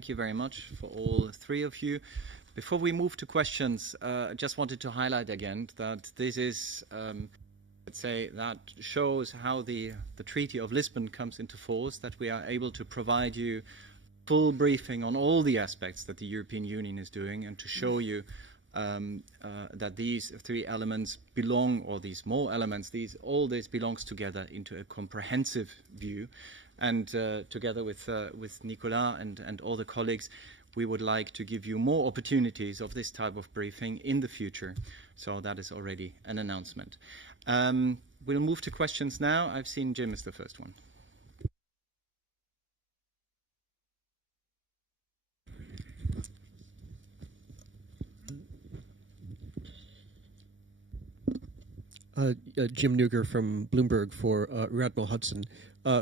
Thank you very much for all three of you. Before we move to questions, I just wanted to highlight again that this is, let's say, that shows how the Treaty of Lisbon comes into force, that we are able to provide you full briefing on all the aspects that the European Union is doing, and to show you that these three elements belong, or these more elements, all this belongs together into a comprehensive view. And together with Nicolas and all the colleagues, we would like to give you more opportunities of this type of briefing in the future. So that is already an announcement. We'll move to questions now. I've seen Jim as the first one. Jim Neuger from Bloomberg for Rear Admiral Hudson.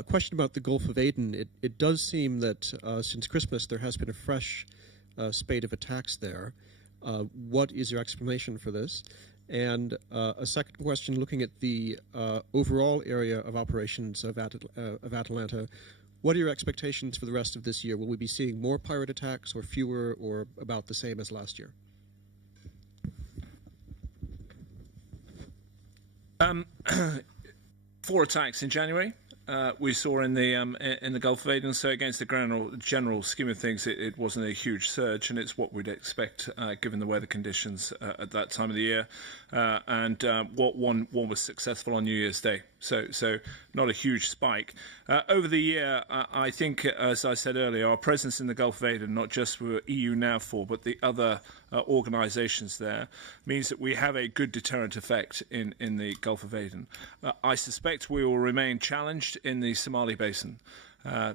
Question about the Gulf of Aden. It does seem that since Christmas there has been a fresh spate of attacks there. What is your explanation for this? And a second question, looking at the overall area of operations of Atalanta, what are your expectations for the rest of this year? Will we be seeing more pirate attacks, or fewer, or about the same as last year? 4 attacks in January. We saw in the Gulf of Aden, so against the general scheme of things, it wasn't a huge surge, and it's what we'd expect given the weather conditions at that time of the year. And one was successful on New Year's Day, so not a huge spike. Over the year, I think, as I said earlier, our presence in the Gulf of Aden, not just with EU NAVFOR, but the other organisations there, means that we have a good deterrent effect in the Gulf of Aden. I suspect we will remain challenged in the Somali Basin by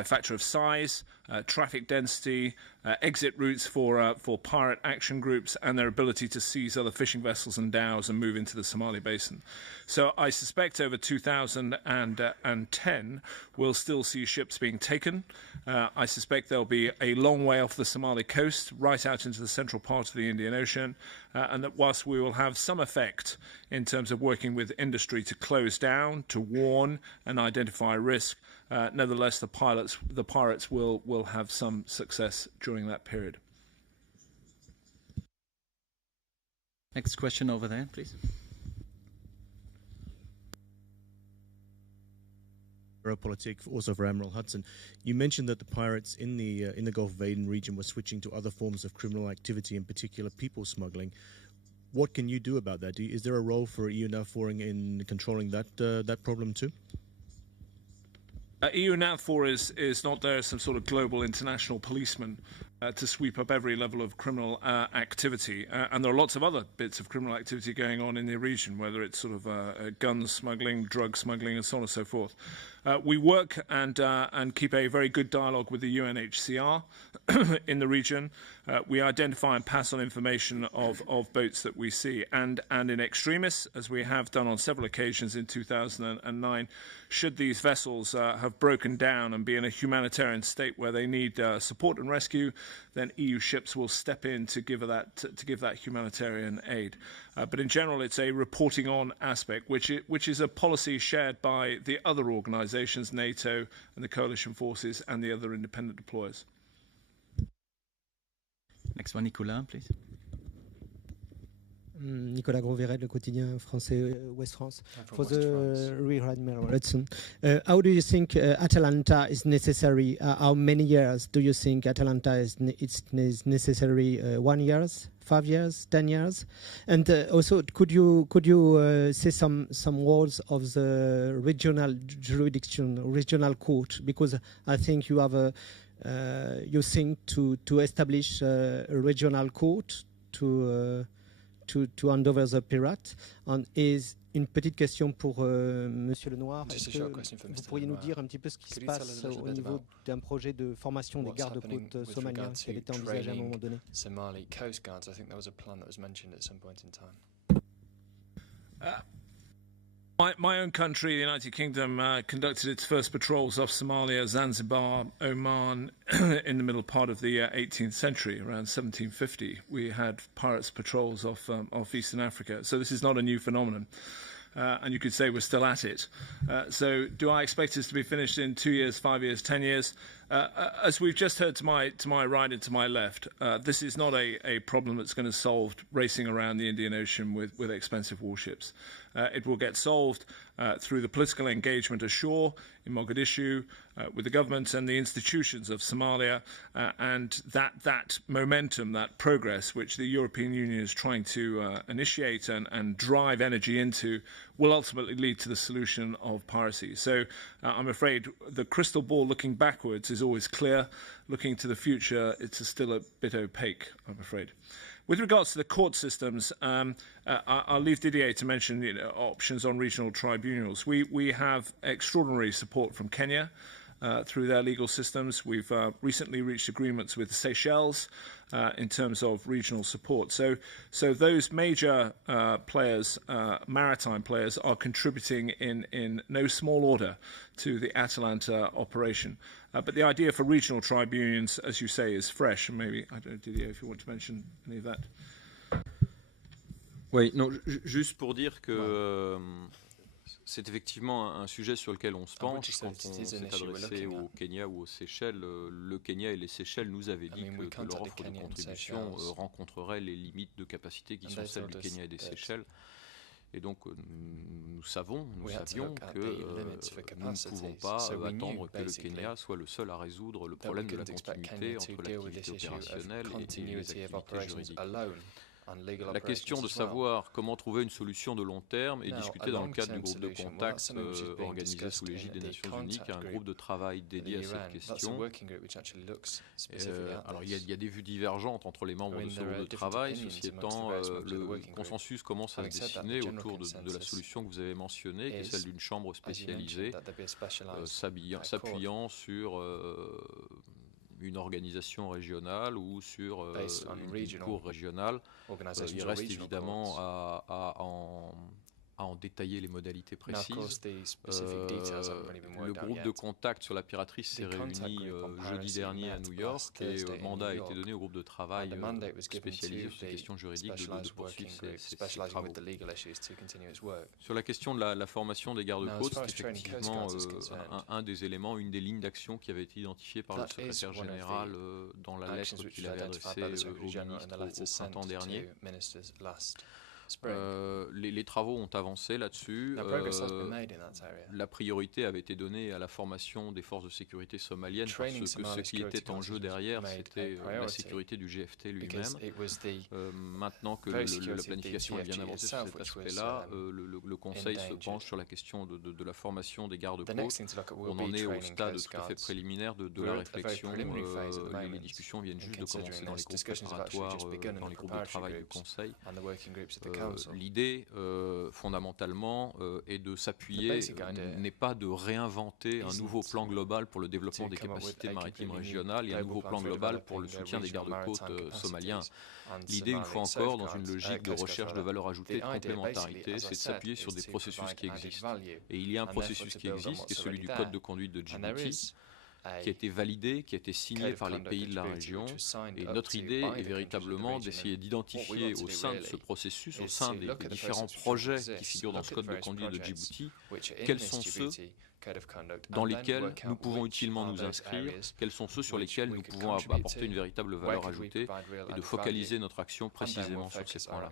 a factor of size, traffic density, exit routes for pirate action groups, and their ability to seize other fishing vessels and dhows and move into the Somali Basin. So I suspect over 2010 we'll still see ships being taken. I suspect they'll be a long way off the Somali coast, right out into the central part of the Indian Ocean, and that whilst we will have some effect in terms of working with industry to close down, to warn and identify risk, nevertheless the pirates will have some success during that period. Next question over there, please. Politic, also for Admiral Hudson. You mentioned that the pirates in the Gulf of Aden region were switching to other forms of criminal activity, in particular people smuggling. What can you do about that? Is there a role for EU NAVFOR in controlling that problem too? EU NAVFOR is not there as some sort of global international policeman to sweep up every level of criminal activity. And there are lots of other bits of criminal activity going on in the region, whether it's sort of gun smuggling, drug smuggling, and so on and so forth. We work and keep a very good dialogue with the UNHCR in the region. We identify and pass on information of boats that we see. And in extremis, as we have done on several occasions in 2009, should these vessels have broken down and be in a humanitarian state where they need support and rescue, then EU ships will step in to give that humanitarian aid. But in general, it's a reporting on aspect, which is a policy shared by the other organisations, NATO and the coalition forces, and the other independent deployers. Next one, Nicolas, please. Nicolas Gros-Verret, le quotidien français West France. For the Rear Admiral Hudson, how do you think Atalanta is necessary? How many years do you think Atalanta is necessary? 1 year, 5 years, 10 years? And also, could you say some words of the regional jurisdiction, regional court? Because I think you have you think to establish a regional court to hand over the pirate. Et une petite question pour Monsieur Lenoir. Est-ce que vous pourriez nous dire un petit peu ce qui se passe au niveau d'un projet de formation des gardes-côtes somaliens qui avait été envisagé à un moment donné? Somali Coast Guards. I think there was a plan that was mentioned at some point in time. My own country, the United Kingdom, conducted its first patrols off Somalia, Zanzibar, Oman in the middle part of the 18th century, around 1750. We had pirates patrols off Eastern Africa. So this is not a new phenomenon. And you could say we're still at it. So do I expect this to be finished in 2 years, 5 years, 10 years? As we've just heard to my right and to my left, this is not a problem that's going to solve racing around the Indian Ocean with expensive warships. It will get solved through the political engagement ashore in Mogadishu with the government and the institutions of Somalia, and that momentum, that progress which the European Union is trying to initiate and drive energy into will ultimately lead to the solution of piracy. So I'm afraid the crystal ball looking backwards is always clear. Looking to the future, it's still a bit opaque, I'm afraid. With regards to the court systems, I'll leave Didier to mention options on regional tribunals. We have extraordinary support from Kenya through their legal systems. We've recently reached agreements with the Seychelles in terms of regional support. So those major players, maritime players, are contributing in no small order to the Atalanta operation. But the idea for regional tribunals, as you say, is fresh. And maybe, I don't know, Didier, if you want to mention any of that. Oui, non, juste pour dire que c'est effectivement un sujet sur lequel on se penche. Quand on s'est adressé au Kenya ou aux Seychelles, le Kenya et les Seychelles nous avaient dit que leur offre de contribution rencontrerait les limites de capacité qui sont celles du Kenya et des Seychelles. Et donc, nous savions que nous ne pouvons pas attendre que le Kenya soit le seul à résoudre le problème de la continuité entre l'activité opérationnelle et les activités juridiques. La question de savoir comment trouver une solution de long terme est discutée dans le cadre du groupe de contact organisé sous l'égide des Nations Unies, qui est un groupe de travail dédié à cette question. Alors il y a des vues divergentes entre les membres de ce groupe de travail. Ceci étant, le consensus commence à se dessiner autour de la solution que vous avez mentionnée, qui est celle d'une chambre spécialisée s'appuyant sur une organisation régionale ou sur une cour régionale. Il reste évidemment à en détailler les modalités précises. Le groupe de contact sur la piraterie s'est réuni jeudi dernier à New York et mandat a été donné au groupe de travail spécialisé sur ces questions juridiques de poursuivre ces travaux. Sur la question de la formation des gardes-côtes, c'est effectivement un des éléments, une des lignes d'action qui avait été identifiée par le secrétaire général dans la lettre qu'il avait adressée au ministre au printemps dernier. Les travaux ont avancé là-dessus. La priorité avait été donnée à la formation des forces de sécurité somaliennes parce que ce qui était en jeu derrière, c'était la sécurité du GFT lui-même. Maintenant que la planification est bien avancée sur cet aspect-là, le Conseil se penche sur la question de la formation des gardes-côtes. On en est au stade tout à fait préliminaire de la réflexion. Les discussions viennent juste de commencer dans les groupes préparatoires, dans les groupes de travail du Conseil. L'idée, fondamentalement, est de s'appuyer, n'est pas de réinventer un nouveau plan global pour le développement des capacités maritimes régionales et un nouveau plan global pour le soutien des gardes-côtes somaliens. L'idée, une fois encore, dans une logique de recherche de valeur ajoutée et de complémentarité, c'est de s'appuyer sur des processus qui existent. Et il y a un processus qui existe, qui est celui du Code de conduite de Djibouti, qui a été validé, qui a été signé par les pays de la région. Et notre idée est véritablement d'essayer d'identifier au sein de ce processus, au sein des différents projets qui figurent dans ce code de conduite de Djibouti, quels sont ceux dans lesquels nous pouvons utilement nous inscrire, quels sont ceux sur lesquels nous pouvons apporter une véritable valeur ajoutée et de focaliser notre action précisément sur ces points-là.